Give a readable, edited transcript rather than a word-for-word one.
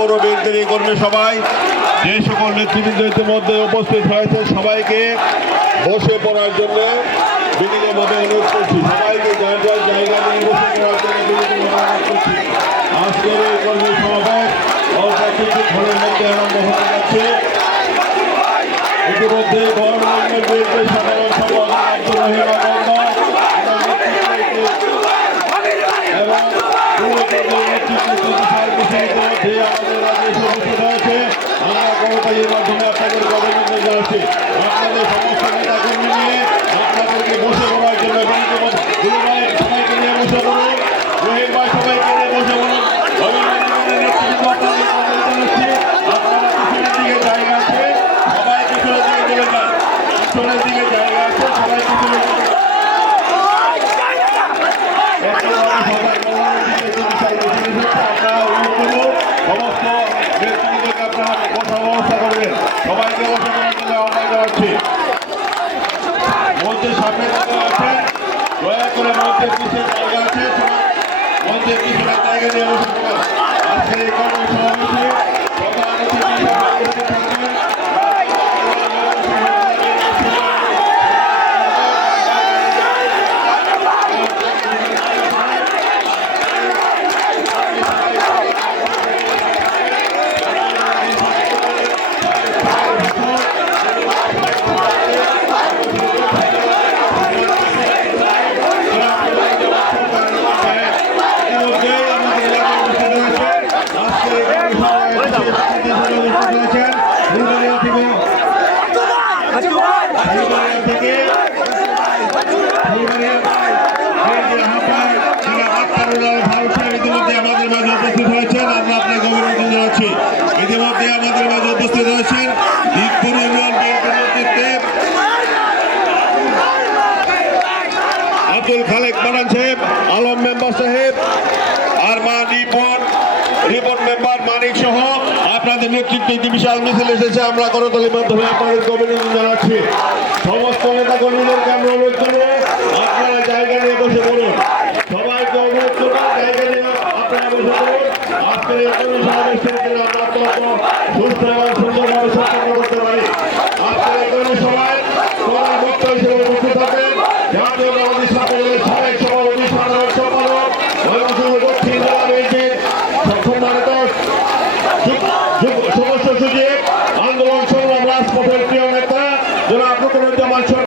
পৌর বিএনপির কর্মী সবাই যে সকল নেতৃবৃন্দ ইতিমধ্যে উপস্থিত হয়েছে সবাইকে বসে পড়ার জন্য বিনীতভাবে অনুরোধ করছি। সবাইকে যার যার জায়গা নিয়ে বসে পড়ার জন্য বিনীতভাবে অনুরোধ করছি। আজকের এই কর্মী সমাবেশ অল্প কিছুক্ষণের মধ্যে আরম্ভ হতে যাচ্ছে। ইতিমধ্যে গভর্নমেন্ট বিএনপির সাধারণ সম্পাদক আব্দুর রহিম আমরা করতালির মাধ্যমে আপনাদের অভিনন্দন জানাচ্ছি। আপনাদের সমস্ত নেতা কর্মী নিয়ে আপনাদেরকে বসে পড়ার জন্য সবাইকে নিয়ে বসে পড়ুন, রহিম ভাই সবাইকে নিয়ে বসে পড়ুন। আপনারা পিছনের দিকে জায়গা আছে, সবাই পিছনের দিকে চলে যান। পিছনের দিকে জায়গা আছে, সবাই পিছনে সমস্ত ব্যক্তিদেরকে আপনারা বসার ব্যবস্থা করবেন। সবাইকে বসে করার জন্য আহ্বান জানাচ্ছি। মঞ্চের সামনে আছে, দয়া করে মঞ্চের পিছিয়ে জায়গা আছে, মঞ্চের পিছনে জায়গা নিয়ে বসে পড়েন। আজকের এই কর্মী সমাবেশে ইতিমধ্যে আমাদের মাঝে উপস্থিত হয়েছেন দিকপুর ইউনিয়ন বিএনপির নেতৃত্বে আব্দুল খালেক মারান সাহেব, আলম মেম্বার সাহেব, আর মা রিপন মেম্বার মানিক সহ আপনাদের নেতৃত্বে একটি বিশাল মিছিল এসেছে। আমরা করতালির মাধ্যমে আপনাদেরকে অভিনন্দন জানাচ্ছি। সমস্ত নেতা কর্মীদেরকে আমরা অনুরোধ করবো আপনারা জায়গা নিয়ে বসে পড়ুন। সবাইকে অনুরোধ করবো জায়গা নিয়ে আপনারা বসে পড়ুন। আজকের এই কর্মী সমাবেশে আমরা অত্যন্ত সুস্থ এবং সুন্দরভাবে সম্পন্ন করতে পারি। আজকের এই কর্মী সভায় প্রধান বক্তা হিসেবে উপস্থিত থাকেন জাতীয় বাংলাদেশ ছাত্রদলের সাবেক সভাপতি সাধারণ সম্পাদক ময়মনসিংহ দক্ষিণ জেলা বিএনপির সম্মানিত সদস্য সচিব আন্দোলন সংগ্রাম রাজপথের প্রিয় নেতা জনাব ফখরুজ্জামান